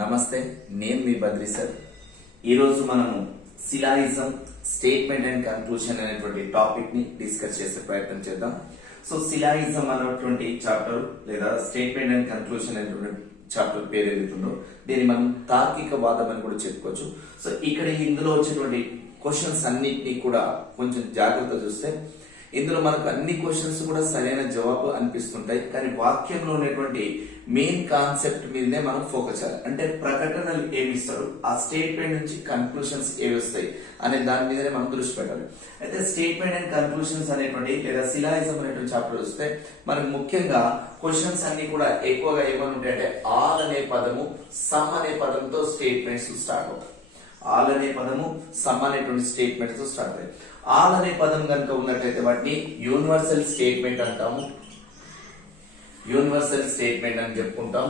నమస్తే, నేను మీ బద్రి సార్. ఈరోజు మనము సిలాయిజం స్టేట్మెంట్ అండ్ కన్క్లూషన్ అనేటువంటి టాపిక్ ని డిస్కస్ చేసే ప్రయత్నం చేద్దాం. సో సిలాయిజం అనేటువంటి చాప్టర్ లేదా స్టేట్మెంట్ అండ్ కన్క్లూషన్ అనేటువంటి చాప్టర్ పేరు ఏదైతుందో దీన్ని మనం తార్కిక వాదం అని కూడా చెప్పుకోవచ్చు. సో ఇక్కడ ఇందులో వచ్చేటువంటి క్వశ్చన్స్ అన్నిటినీ కూడా కొంచెం జాగ్రత్త చూస్తే ఇందులో మనకు అన్ని క్వశ్చన్స్ కూడా సరైన జవాబు అనిపిస్తుంటాయి, కానీ వాక్యంలో ఉన్నటువంటి మెయిన్ కాన్సెప్ట్ మీదనే మనం ఫోకస్ చేయాలి. అంటే ప్రకటనలు ఏమి ఇస్తారు, ఆ స్టేట్మెంట్ నుంచి కన్క్లూషన్స్ ఏవి వస్తాయి అనే దాని మీదనే మనం దృష్టి పెట్టాలి. అయితే స్టేట్మెంట్ అండ్ కన్క్లూషన్స్ అనేటువంటి లేదా సిలాయిజం అనేటువంటి చాప్టర్ వస్తే మనకు ముఖ్యంగా క్వశ్చన్స్ అన్ని కూడా ఎక్కువగా ఏమని ఉంటాయంటే ఆల్ అనే పదము సమ్ అనే పదంతో స్టేట్మెంట్స్ స్టార్ట్ అవుతాయి. ఆల్ అనే పదము సమ్ అనేటువంటి స్టేట్మెంట్స్ తో స్టార్ట్ అవుతాయి. ఆల్ అనే పదం కనుక ఉన్నట్లయితే వాటిని యూనివర్సల్ స్టేట్మెంట్ అంటాము, యూనివర్సల్ స్టేట్మెంట్ అని చెప్పుకుంటాం.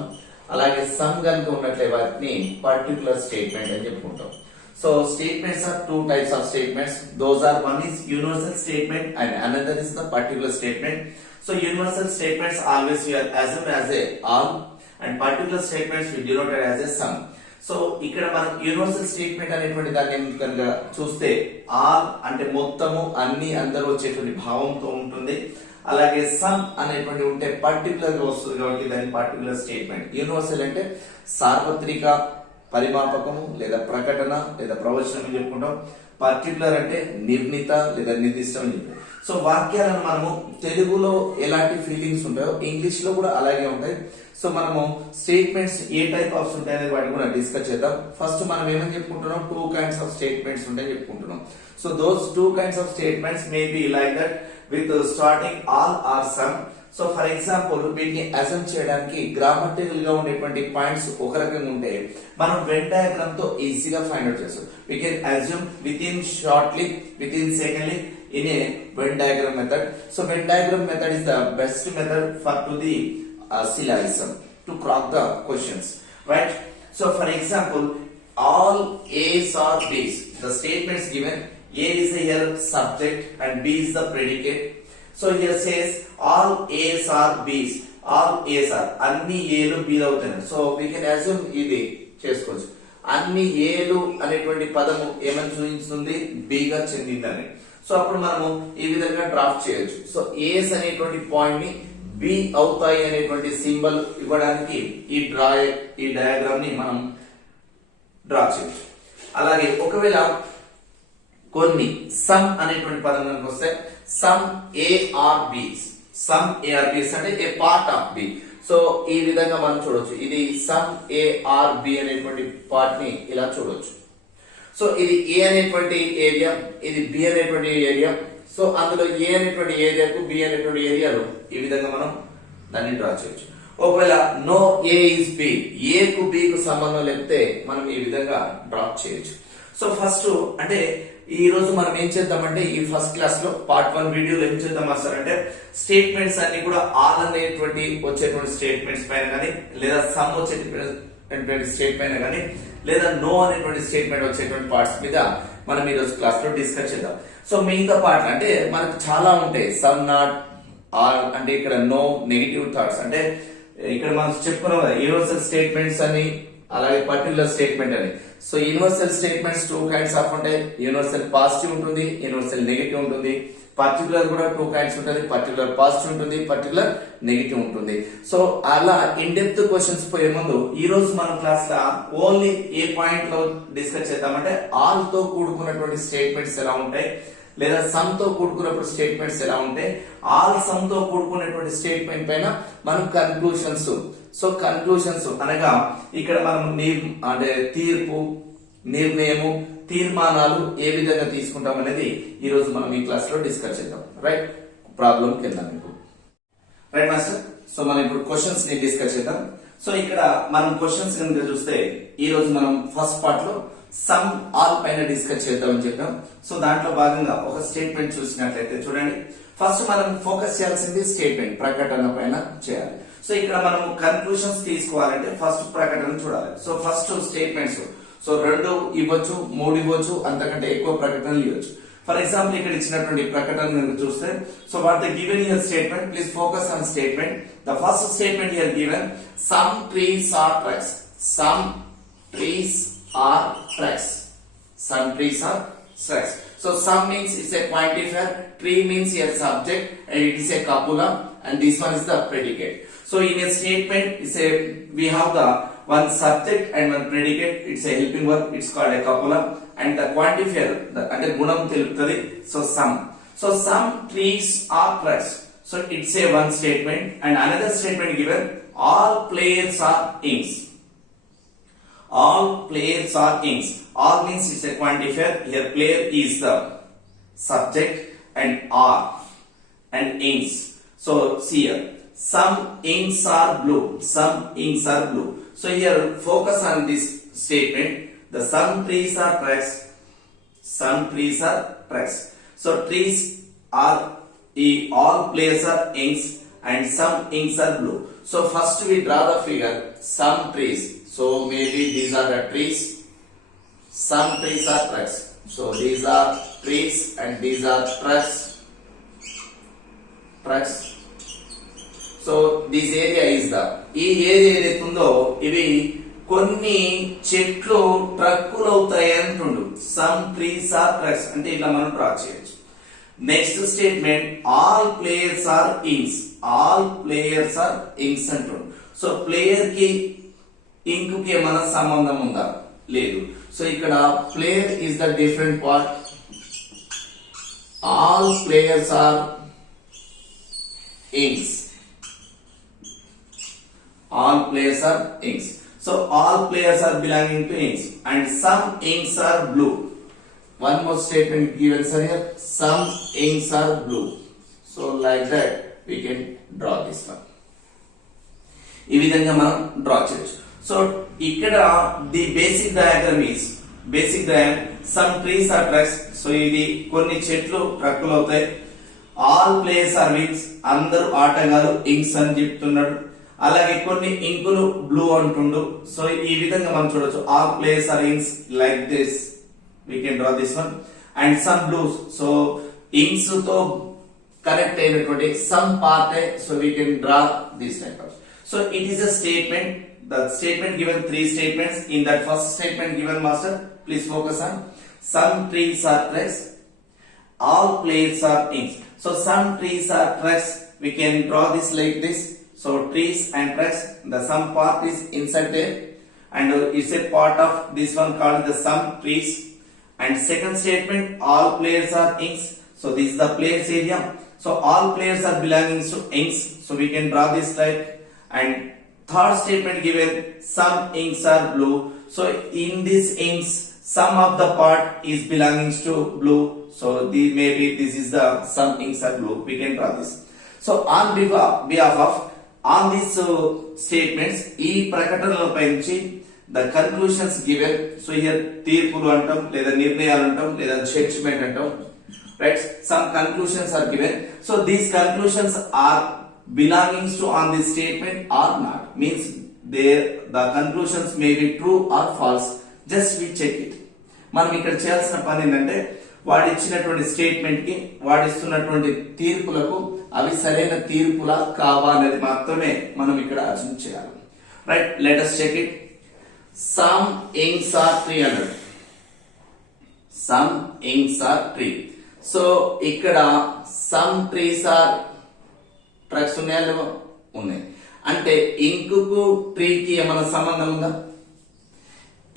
అలాగే సమ్ కనుక ఉన్నట్లయితే వాటిని పర్టికులర్ స్టేట్మెంట్ అని చెప్పుకుంటాం. So statements are two types of statements. Those are one is universal statement and another is the particular statement. So universal statements always we are assumed as a all and particular statements we denoted as a sum. So ఇక్కడ మనం universal statement అనేటువంటి దాన్ని కనుక చూస్తే all అంటే మొత్తము అన్ని అందరూ వచ్చేటువంటి భావంతో ఉంటుంది. అలాగే సమ్ అనేటువంటి ఉంటే పర్టికులర్ గా వస్తుంది కాబట్టి దాన్ని పర్టికులర్ స్టేట్మెంట్. యూనివర్సల్ అంటే సార్వత్రిక పరిమాపకము లేదా ప్రకటన లేదా ప్రవచనం చెప్పుకుంటాం. పర్టికులర్ అంటే నిర్ణీత లేదా నిర్దిష్టం అని చెప్పారు. సో వాక్యాలను మనము తెలుగులో ఎలాంటి ఫీలింగ్స్ ఉంటాయో ఇంగ్లీష్ లో కూడా అలాగే ఉంటాయి. సో మనము స్టేట్మెంట్స్ ఏ టైప్ ఆఫ్ ఉంటాయి అనేది వాటిని కూడా డిస్కస్ చేద్దాం. ఫస్ట్ మనం ఏమని చెప్పుకుంటున్నాం, టూ కైండ్స్ ఆఫ్ స్టేట్మెంట్స్ ఉంటాయని చెప్పుకుంటున్నాం. So those two kinds of statements may be like that with starting all or some. So for example వీటిని అసెంట్ చేయడానికి గ్రామటికల్ గా ఉండేటువంటి పాయింట్స్ ఒక రకంగా ఉంటే మనం వెన్ డయాగ్రామ్ తో ఈజీగా ఫైండ్ అవుట్ చేస్తాం. We can assume with in shortly, with in secondly in a Venn diagram method. So Venn diagram method is the best method for to the syllogism to crack the questions, right? So for example, all A's are B's. The statements given, A is the here subject and B is the predicate. So here says all A's are B's. All A's are అన్ని ఏలు B అవుతాయి. So we can assume ఇది చేసుకోవచ్చు. అన్ని ఏలు అనేటువంటి పదము ఏమని సూచిస్తుంది, B గా చెందిందని. సో అప్పుడు మనము ఈ విధంగా డ్రాఫ్ట్ చేయొచ్చు. సో ఏస్ అనేటువంటి పాయింట్ ని బి అవుతాయి అనేటువంటి సింబల్ ఇవ్వడానికి ఈ డయాగ్రామ్ ని మనం డ్రా చేయొచ్చు. అలాగే ఒకవేళ కొన్ని సమ్ అనేటువంటి పదం కనుక వస్తే సమ్ ఏఆర్బిస్, సమ్ ఏఆర్బిస్ అంటే ఏ పార్ట్ ఆఫ్ బి. సో ఈ విధంగా మనం చూడొచ్చు. ఇది సమ్ ఏఆర్బి అనేటువంటి పార్ట్ ని ఇలా చూడొచ్చు. సో ఇది ఏ అనేటువంటి ఏరియా, ఇది బి అనేటువంటి ఏరియా. సో అందులో ఏ అనేటువంటి ఏరియాకు బి అనేటువంటి ఏరియాలో ఈ విధంగా మనం దాన్ని డ్రా చేయొచ్చు. ఒకవేళ నో ఏ ఇస్ బి, ఏ కు బి కు సంబంధం లేకపోతే మనం ఈ విధంగా డ్రాప్ చేయొచ్చు. సో ఫస్ట్ అంటే ఈ రోజు మనం ఏం చేద్దామంటే ఈ ఫస్ట్ క్లాస్ లో పార్ట్ 1 వీడియోలో ఏం చేద్దాం సార్ అంటే స్టేట్మెంట్స్ అన్ని కూడా ఆల్ అనేటువంటి వచ్చేటువంటి స్టేట్మెంట్స్ పైన కానీ లేదా సమ్ వచ్చేటువంటి స్టేట్ పైన కానీ లేదా నో అనేటువంటి స్టేట్మెంట్ వచ్చేటువంటి పార్ట్స్ మీద మనం ఈ రోజు క్లాస్ లో డిస్కస్ చేద్దాం. సో మిగతా పార్ట్ అంటే మనకు చాలా ఉంటాయి. సమ్, నాట్, ఆల్ అంటే ఇక్కడ నో, నెగిటివ్ థాట్స్ అంటే ఇక్కడ మనం చెప్పుకున్నాం కదా యూనివర్సల్ స్టేట్మెంట్స్ అని అలాగే పర్టికులర్ స్టేట్మెంట్ అని. So universal statements two kinds of ఉంటాయి. యూనివర్సల్ పాజిటివ్ ఉంటుంది, యూనివర్సల్ నెగిటివ్ ఉంటుంది. పర్టికులర్ కూడా టూ కైండ్స్ ఉంటుంది, పర్టికులర్ పాజిటివ్ ఉంటుంది, పర్టికులర్ నెగిటివ్ ఉంటుంది. సో అలా ఇన్ డెప్త్ క్వశ్చన్స్ పోయే ముందు ఈ రోజు మన క్లాస్ లో ఓన్లీ ఏ పాయింట్ లో డిస్కస్ చేద్దామంటే ఆల్ తో కూడుకున్నటువంటి స్టేట్మెంట్స్ ఎలా ఉంటాయి లేదా సమ్ తో కూడుకున్నప్పుడు స్టేట్మెంట్స్ ఎలా ఉంటాయి, ఆల్ సమ్ తో కూడుకున్నటువంటి స్టేట్మెంట్ పైన మనం కన్క్లూషన్స్. సో కన్క్లూషన్స్ అనగా ఇక్కడ మనం అంటే తీర్పు, నిర్ణయము, తీర్మానాలు ఏ విధంగా తీసుకుంటాం అనేది ఈ రోజు మనం ఈ క్లాస్ లో డిస్కస్ చేద్దాం. రైట్, ప్రాబ్లం కింద మీకు రైట్ మాస్టర్. సో మనం ఇప్పుడు క్వశ్చన్స్ ని డిస్కస్ చేద్దాం. సో ఇక్కడ మనం క్వశ్చన్స్ కనుక చూస్తే ఈ రోజు మనం ఫస్ట్ పార్ట్ లో సమ్, ఆల్ పైన డిస్కస్ చేద్దామని చెప్పాం. సో దాంట్లో భాగంగా ఒక స్టేట్మెంట్ చూసినట్లయితే చూడండి, ఫస్ట్ మనం ఫోకస్ చేయాల్సింది స్టేట్మెంట్ ప్రకటన పైన చేయాలి. సో ఇక్కడ మనం కన్క్లూషన్స్ తీసుకోవాలంటే ఫస్ట్ ప్రకటన చూడాలి. సో ఫస్ట్ స్టేట్మెంట్స్ సో 2 ఇవ్వచ్చు, 3 ఇవ్వచ్చు, అంతకంటే ఎక్కువ ప్రకటనలు ఇవ్వచ్చు. ఫర్ ఎగ్జాంపుల్ ఇక్కడ ఇచ్చినటువంటి ప్రకటన చూస్తే so what the given here statement, please focus on statement. The first statement here given, some trees are trucks, some trees are trucks. Some trees are trucks. So some means it's a quantifier, tree means a subject, and it is a copula, and this one is the predicate. So in a statement, we have the one subject and one predicate. It's a helping verb. It's called a copula, and the quantifier, the gunam telutadi. So some trees are trucks. So it's a one statement, and another statement given. All players are inks. All players are inks. All means it's a quantifier. Here player is the subject and are and inks. So see here. Some inks are blue. Some inks are blue. So here focus on this statement. The some trees are trucks. Some trees are trucks. So trees are all players are inks and some inks are blue. So first we draw the figure. Some trees. So maybe these are the trees. Some trees are trucks. So these are trees and these are trucks. So this area is the ఈ area ఏదైతుందో ఇవి కొన్ని చెట్లు ట్రక్కులు అవుతాయి అంటుండు. Some trees are trucks అంటే ఇట్లా మనం డ్రా చేయొచ్చు. Next statement all players are inks. All players are inks అంటుండు. సో ప్లేయర్ కి ఇంక్ కి ఏమైనా సంబంధం ఉందా? లేదు. సో ఇక్కడ player is the different part. All players are inks. All players are inks. So all players are belonging to inks, and some inks are blue. One more statement given sir here. Some inks are blue. So like that we can draw this one. ఈ విధంగా మనం draw చేయొచ్చు. So ఇక్కడ the basic diagram is some trees are trucks. So ఇది కొన్ని చెట్లు ట్రక్కులు అవుతాయి. All players are wins. అందరూ ఆటగాళ్ళు ఇంక్స్ అని చెప్తున్నాడు. అలాగే కొన్ని ఇంకులు బ్లూ అంటుండు. సో ఈ విధంగా మనం చూడొచ్చు. All players are inks like this. We can draw this one. And some blues. So inks తో కనెక్ట్ అయినటువంటి some part. So we can draw this type of. So it is a statement. The statement given three statements. In that first statement given master, please focus on some trees are trucks. All players are inks. So some trees are trucks. We can draw this like this. So trees and trucks. The some part is inserted, and it's a part of this one called the some trees. And second statement, all players are inks. So this is the players area. So all players are belonging to inks. So we can draw this type. And third statement given, some inks are blue. So in this inks, some of the part is belonging to blue. So maybe this is the some inks are blue. We can draw this. So on behalf of on these statements, ఈ ప్రకటనలపై నుంచి the conclusions given. So here తీర్పులు అంటాం, లేదా నిర్ణయాలు అంటాం, లేదా judgement అంటాం. Right? Some conclusions are given. So these conclusions are belonging to on this statement or not. Means the conclusions may be true or false. Just we check it. మనం ఇక్కడ చేయాల్సిన పని ఏంటంటే వాడు ఇచ్చినటువంటి స్టేట్మెంట్ కి వాడు ఇస్తున్నటువంటి తీర్పులకు అవి సరైన తీర్పులా కావా అనేది మాత్రమే మనం ఇక్కడ అర్జున్ చేయాలి. Right, let us check it. Some inks are 300. Some inks are 3. So ఇక్కడ సమ్ ట్రీస్ ఆర్ ట్రక్స్ ఉన్నాయా లేవా? ఉన్నాయి. అంటే ఇంకు ట్రీకి ఏమైనా సంబంధం ఉందా?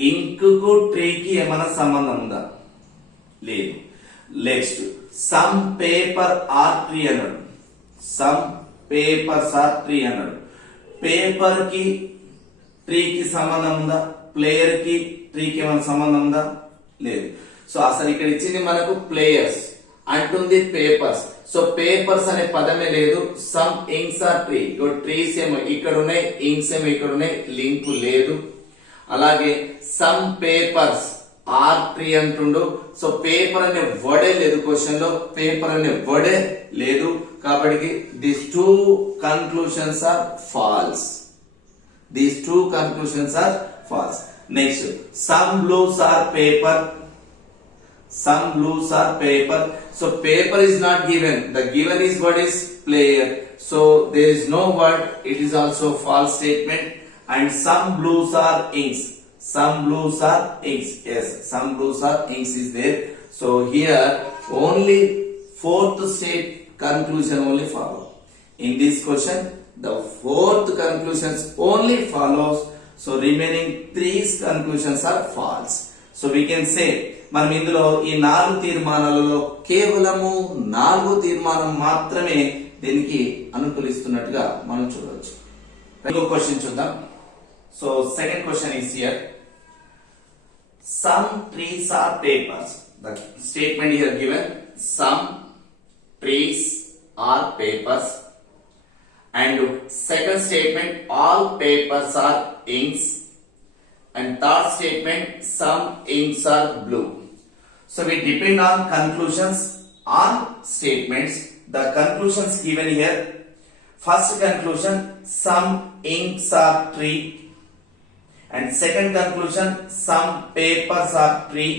ఇంకు ట్రీకి ఏమైనా సంబంధం ఉందా? లేదు. Next, some paper are 300. Some papers are 300. Paper కి ట్రీకి సంబంధం ఉందా? ప్లేయర్ కి ట్రీకి ఏమైనా సంబంధం ఉందా? లేదు. సో అసలు ఇక్కడ ఇచ్చింది మనకు ప్లేయర్స్, అంటుంది పేపర్స్. సో పేపర్స్ అనే పదమే లేదు. Some inks are tree. Trees ఏమో ఇక్కడ ఉన్నాయి, ఇంక్స్ ఏమో ఇక్కడ ఉన్నాయి, లింక్ లేదు. అలాగే సమ్ పేపర్స్ ఆర్ ట్రీ అంటుండు. సో పేపర్ అనే వర్డే లేదు క్వశ్చన్ లో. పేపర్ అనే వర్డే లేదు. కాబట్టి these two conclusions are false. These two conclusions are false. Next, some blues are paper. Some blues are paper. So paper is not given. The given is what is player. So there is no word. It is also false statement. And some blues are inks. Some blues are inks. Yes, some blues are inks is there. So here only fourth state conclusion only follow. In this question, the fourth conclusions only follows. So remaining three conclusions are false. So we can say మనం ఇందులో ఈ 4 తీర్మానాలలో కేవలము 4 తీర్మానం మాత్రమే దీనికి అనుకూలిస్తున్నట్టుగా మనం చూడవచ్చు. ఇంకో క్వశ్చన్ చూద్దాం. So second question is here. Some trees are papers. The statement here given, some trees are papers. And second statement, all papers are inks. And third statement, some inks are blue. So we depend on conclusions on statements. The conclusions given here, first conclusion, some inks are tree. And second conclusion, some papers are tree.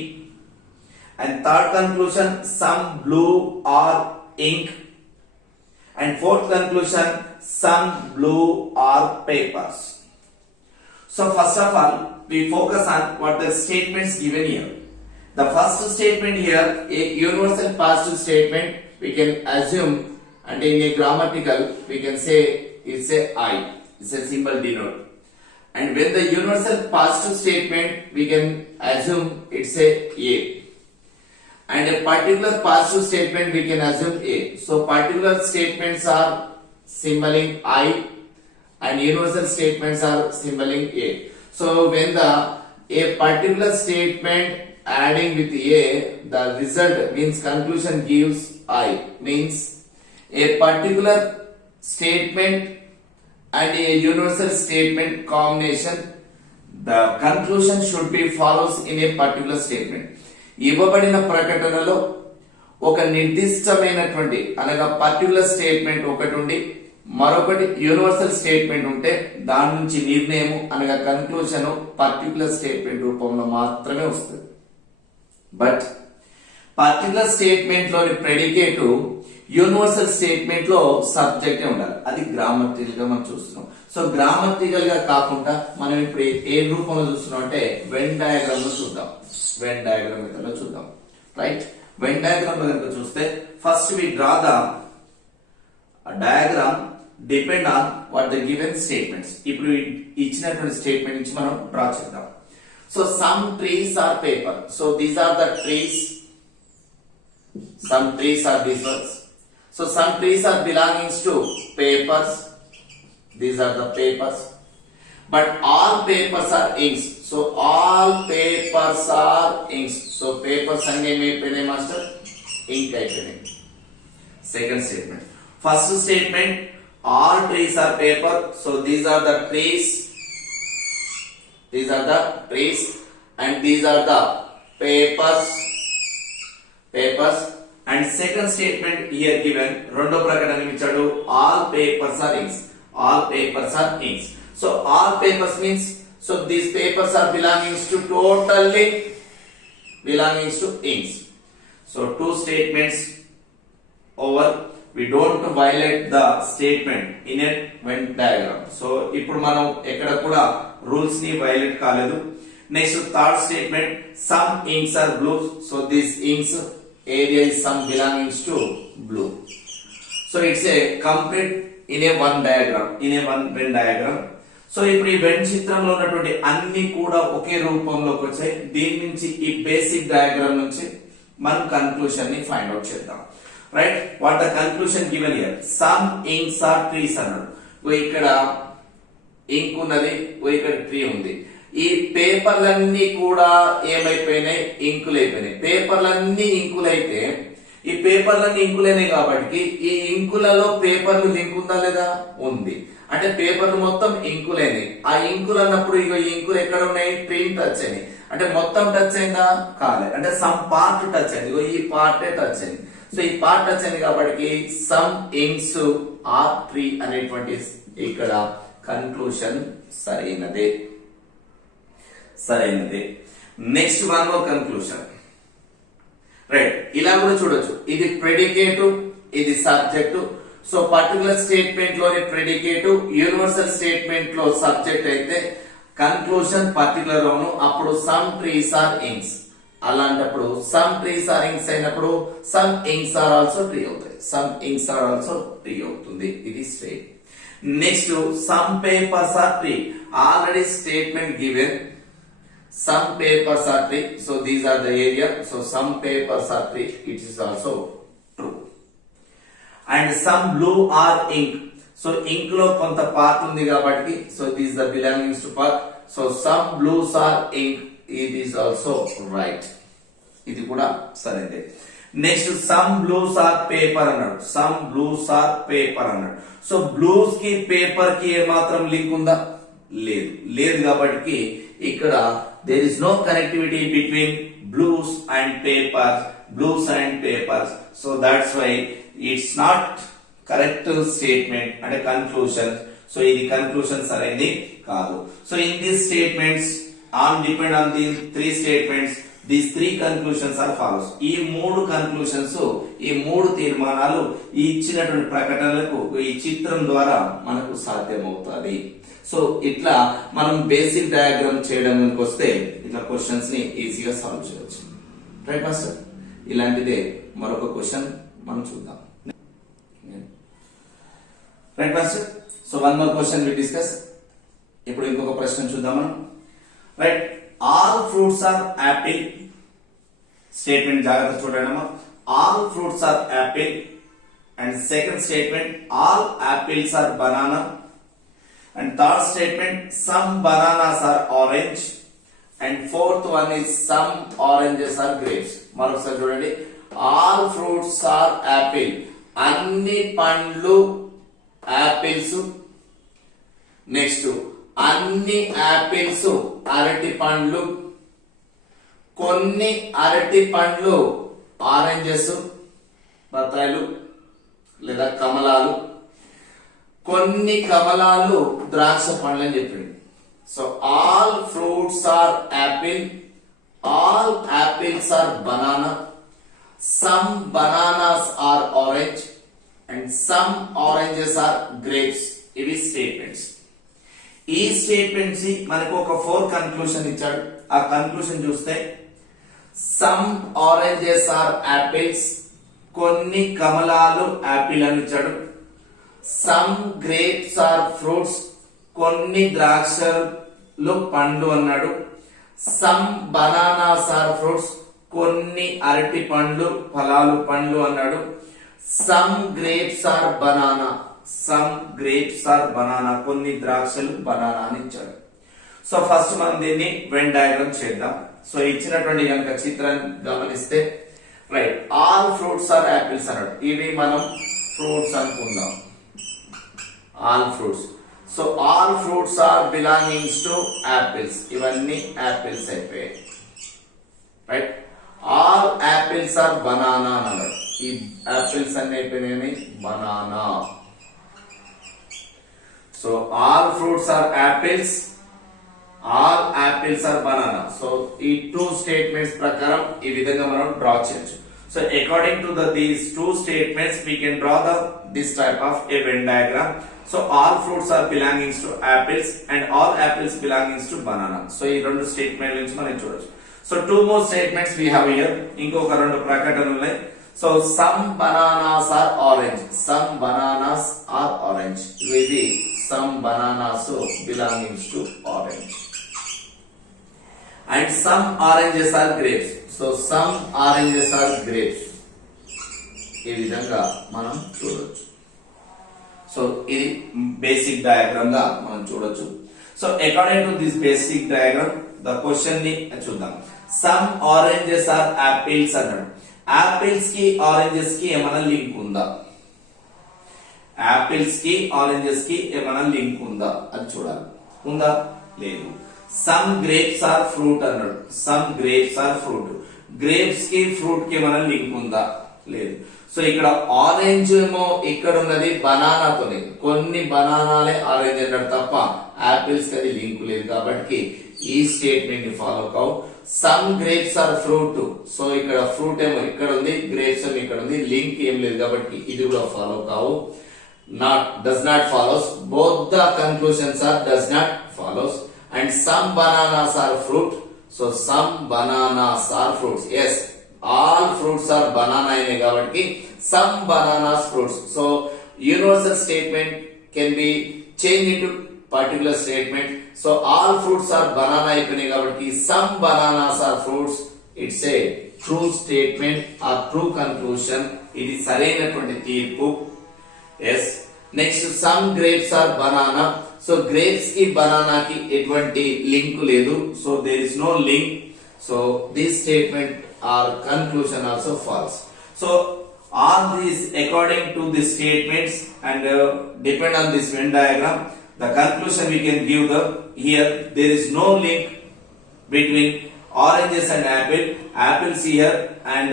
And third conclusion, some blue are ink. And fourth conclusion, some blue are papers. So first of all, we focus on what the statements given here. The first statement here, a universal positive statement, we can assume, and in a grammatical, we can say it's a I. It's a symbol denote. And when the universal positive statement, we can assume it's a A. And a particular positive statement, we can assume A. So particular statements are symboling I, and universal statements are symboling A. So when a particular statement adding with A, the result means conclusion gives I, means a particular statement and a universal statement combination, the conclusion should be follows in a particular statement. ఇవ్వబడిన ప్రకటనలో ఒక నిర్దిష్టమైనటువంటి అనగా particular statement ఒకటి ఉండి మరొకటి universal statement ఉంటే దాని నుంచి నిర్ణయం అనగా కన్క్లూజన్ పర్టికులర్ స్టేట్మెంట్ రూపంలో మాత్రమే వస్తుంది. బట్ పర్టికులర్ స్టేట్మెంట్ లోని ప్రెడికేట్ యూనివర్సల్ స్టేట్మెంట్ లో సబ్జెక్ట్ ఉండాలి. అది గ్రామటికల్ గా మనం చూస్తున్నాం. సో గ్రామటికల్ గా కాకుండా మనం ఇప్పుడు ఏ రూపంలో చూస్తున్నాం అంటే వెన్ డయాగ్రామ్ లో చూద్దాం. వెన్ డయాగ్రామ్ లో చూద్దాం. రైట్, వెన్ డయాగ్రామ్ లో కనుక చూస్తే first we draw the diagram depend on what the given statements. ఇప్పుడు ఇచ్చినటువంటి స్టేట్మెంట్ నుంచి మనం డ్రా చేద్దాం. So some trees are paper. So these are the trees. Some trees are these ones. So some trees are belonging to papers. These are the papers. But all papers are inks. So all papers are inks. So papers ange maypene master ink aipene. Second statement. First statement, all trees are paper. So these are the trees. These are the trees and these are the papers. And second statement here given, రెండో ప్రకటన ఇచ్చాడు, all papers are inks. All papers are inks. So all papers means, so these papers are belonging to totally belonging to inks. So two statements over. We don't violate the statement in a Venn diagram. So ఇప్పుడు మనం ఎక్కడ కూడా rules ని violate కాలేదు. Next third statement, some inks are blue. So these inks area is some belongings to blue. So it's a complete in a one diagram, in a one Venn diagram. So ఇప్పుడు ఈ when చిత్రంలో ఉన్నటువంటి అన్ని కూడా ఒకే రూపంలోకి వచ్చాయి. దీని నుంచి ఈ బేసిక్ డయాగ్రామ్ నుంచి మనం కన్క్లూషన్ ని ఫైండ్ అవుట్ చేద్దాం. Right, what the conclusion given here, some inks are trees అన్నాడు. ఇక్కడ ఇంక్ ఉన్నది, ఇక్కడ ట్రీ ఉంది. ఈ పేపర్లన్నీ కూడా ఏమైపోయినాయి, ఇంకులు అయిపోయినాయి. పేపర్లన్నీ ఇంకులైతే ఈ పేపర్లన్నీ ఇంకులైనాయి కాబట్టి ఈ ఇంకులలో పేపర్లు లింక్ ఉందా లేదా, ఉంది. అంటే పేపర్లు మొత్తం ఇంకులైనాయి. ఆ ఇంకులు అన్నప్పుడు ఇగో ఈ ఇంకులు ఎక్కడ ఉన్నాయి, ట్రీన్ టచ్ అయినాయి. అంటే మొత్తం టచ్ అయిందా, కాలేదు. అంటే సమ్ పార్ట్ టచ్ అయింది, ఇగో ఈ పార్టే టచ్ అయింది. సో ఈ పార్ట్ టచ్ అయింది కాబట్టి సమ్ ఇంక్స్ ఆర్ ట్రీ అనేటువంటి ఇక్కడ కన్క్లూషన్ సరైనదే. Next one more conclusion. Right, ఇలా కూడా చూడొచ్చు. ఇది ప్రెడికేట్, ఇది సబ్జెక్ట్. సో పర్టికులర్ స్టేట్మెంట్ లోని ప్రెడికేట్ యూనివర్సల్ స్టేట్మెంట్ లో సబ్జెక్ట్ అయితే కన్క్లూషన్ పర్టికులర్ అవును, అప్పుడు సమ్ ట్రీస్ ఆర్ ఇంక్స్. అలాంటప్పుడు సమ్ ట్రీస్ ఆర్ ఇంక్స్ అయినప్పుడు some inks are also tree అవుతాయి, some inks are also tree అవుతుంది. ఇది state. Next some papers are tree. Already statement given some papers are tree, so these are the area, so some papers are tree, it is also true. And some blue are ink, so ink lo konta part undi kabatti, so this is the belongings to part, so some blues are ink, it is also right. ఇది కూడా సరైనదే. Next some blues are paper అన్నాడు, some blues are paper అన్నాడు. So blues కి paper కి ఏమాత్రం link ఉందా? లేదు, లేదు కాబట్టి ఇక్కడ there is no connectivity between blues and papers, blues and papers, so that's why it's not correct statement and a conclusion. So ఇది conclusion సరైనది కాదు. So in these statements on depend on the three statements, these three conclusions are follows. ఈ మూడు conclusions, ఈ మూడు తీర్మానాలు ఈ ఇచ్చినటువంటి ప్రకటనలకు ఈ చిత్రం ద్వారా మనకు సాధ్యమవుతుంది. సో ఇట్లా మనం బేసిక్ డయాగ్రామ్ చేయడానికి వస్తే ఇట్లా క్వశ్చన్స్ ని ఈజీగా సాల్వ్ చేయవచ్చు. రైట్ మాస్టర్, ఇలాంటిదే మరొక క్వశ్చన్ మనం చూద్దాం. Right master, so one more question we discuss. ఇప్పుడు ఇంకొక ప్రశ్న చూద్దాం మనం. Right, all fruits are apple. Statement జాగ్రత్త చూడండి అమ్మా. All fruits are apple. And second statement all apples are banana. And third statement some bananas are orange, and fourth one is some oranges are grapes. మరొకసారి చూడండి, all fruits are apple, అన్ని పండ్లు apples. Next అన్ని apples అరటి పండ్లు, కొన్ని అరటి పండ్లు ఆరెంజెస్ బత్తాయిలు లేదా కమలాలు, కొన్ని కమలాలు ద్రాక్ష పండ్లు అని చెప్పింది. So all fruits are apple, all apples are banana, some bananas are orange, and some oranges are grapes. ఇవి స్టేట్మెంట్స్. ఈ స్టేట్మెంట్స్ మనకు ఒక 4 కన్క్లూషన్ ఇచ్చాడు. ఆ కన్క్లూషన్ చూస్తే సమ్ ఆరెంజెస్ ఆర్ యాపిల్స్, కొన్ని కమలాలు యాపిల్ అని ఇచ్చాడు. సమ్ గ్రేప్స్ ఆర్ ఫ్రూట్స్, కొన్ని ద్రాక్షలు పండ్లు అన్నాడు. సమ్ బనానాస్ ఆర్ ఫ్రూట్స్, కొన్ని అరటి పండ్లు ఫలాలు పండ్లు అన్నాడు. Some grapes are banana, some grapes are banana, కొన్ని ద్రాక్షలు బనానా అని ఇచ్చాడు. సో ఫస్ట్ మనం దీన్ని వెన్ డయాగ్రామ్ చేద్దాం. సో ఇచ్చినటువంటి కనుక చిత్రాన్ని గమనిస్తే, right, all fruits are apples అన్నాడు. ఇవి మనం ఫ్రూట్స్ అనుకుందాం, all fruits. So all fruits are belongings to apples, ఇవన్నీ యాపిల్స్ అయిపోయాయి. Right, all apples are banana అన్నాడు. ఈ యాపిల్స్ అన్ని అయిపోయినాయి banana. So all fruits are apples, all apples are banana. So ఈ 2 స్టేట్మెంట్స్ ప్రకారం ఈ విధంగా మనం డ్రా చేయొచ్చు. So according to these 2 statements, we can draw this type of a Venn diagram. So all fruits are belongings to apples and all apples belongings to banana. So ఈ రెండు statement నుంచి మనం చూడొచ్చు. So 2 more statements we have here. ఇంకొక రెండు ప్రకటనలు ఉన్నాయి. So some bananas are orange, some bananas are orange. ఇది some bananas belongings to orange. And some oranges are grapes. So some oranges are grapes. ఈ విధంగా మనం చూడొచ్చు. సో ఇది బేసిక్ డయాగ్రామ్ గా మనం చూడొచ్చు. So according to this basic diagram the question ని చూద్దాం. సమ్ ఆరెంజెస్ ఆర్ యాపిల్స్ అన్నాడు. యాపిల్స్ కి ఆరెంజెస్ కి ఏమైనా లింక్ ఉందా? యాపిల్స్ కి ఆరెంజెస్ కి ఏమైనా లింక్ ఉందా అది చూడాలి. ఉందా? లేదు. సమ్ గ్రేప్స్ ఆర్ ఫ్రూట్ అన్నాడు. Some grapes or fruit. Grapes కి ఫ్రూట్ కి ఏమైనా లింక్ ఉందా? లేదు. సో ఇక్కడ ఆరెంజ్ ఏమో ఇక్కడ ఉన్నది బనానాతోనే, కొన్ని బనానాలే ఆరెంజ్ అన్నాడు తప్ప యాపిల్స్ కి అది లింక్ లేదు కాబట్టి ఈ స్టేట్మెంట్ ని ఫాలో కావు. Some grapes or fruit. So ఇక్కడ ఫ్రూట్ ఏమో ఇక్కడ ఉంది, గ్రేప్స్ ఏమో ఇక్కడ ఉంది, లింక్ ఏం లేదు కాబట్టి ఇది కూడా ఫాలో కావు. does not follows. Both the conclusions are does not follows. and some bananas are fruit. So some bananas are fruits. Yes, all fruits are banana అయినాయి కాబట్టి some bananas fruits. So universal statement can be changed into particular statement. So all fruits are banana అయిపోయినాయి కాబట్టి some bananas are fruits. It's a true statement or true conclusion. ఇది సరైనటువంటి తీర్పు. Yes. Next, some grapes are banana. So grapes ki banana ki ఎటువంటి link లేదు. So there is no link. So this statement or conclusion also false. So all these according to the statements and depend on this Venn diagram, the conclusion we can give the here there is no link between oranges and apple. Apples here and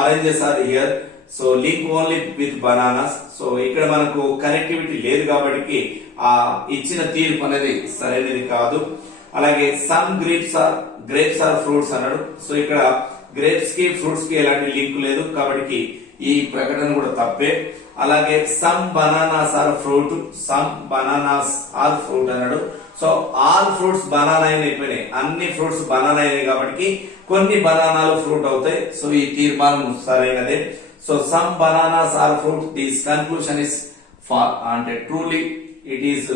oranges are here. So link only with bananas. So ఇక్కడ మనకు connectivity లేదు కాబట్టి ఆ ఇచ్చిన తీర్పు అనేది సరైనది కాదు. అలాగే సమ్ గ్రేప్స్ ఆర్ ఫ్రూట్స్ అన్నాడు. సో ఇక్కడ గ్రేప్స్ కి ఫ్రూట్స్ కి ఎలాంటి లింక్ లేదు కాబట్టి ఈ ప్రకటన కూడా తప్పే. అలాగే some bananas or fruit, some bananas or fruit అన్నాడు. సో ఆల్ ఫ్రూట్స్ బనానా అయిపోయినాయి, అన్ని ఫ్రూట్స్ బనానా అయినాయి కాబట్టి కొన్ని బనానాలు ఫ్రూట్ అవుతాయి. సో ఈ తీర్మానం సరైనదే. So some bananas are fruit. This conclusion is and truly it is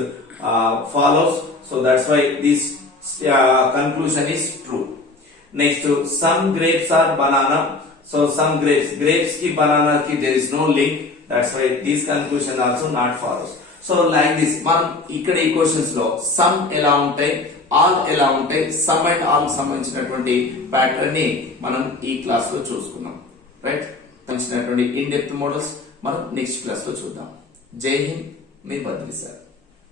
follows. So that's why this conclusion is true. Next, some grapes are banana. So some grapes ki banana ki there is no link. That's why this conclusion also not follows. So like this, మనం ఇక్కడ ఈ questions లో some ఎలా ఉంటాయి, all ఎలా ఉంటాయి, some and all సంబంధించినటువంటి pattern ని మనం ఈ క్లాస్ లో చూసుకున్నాం. రైట్, ఇన్ డెప్త్ మోడల్స్ మనం నెక్స్ట్ క్లాస్ లో చూద్దాం. జై హింద్, మీ బద్రి సార్.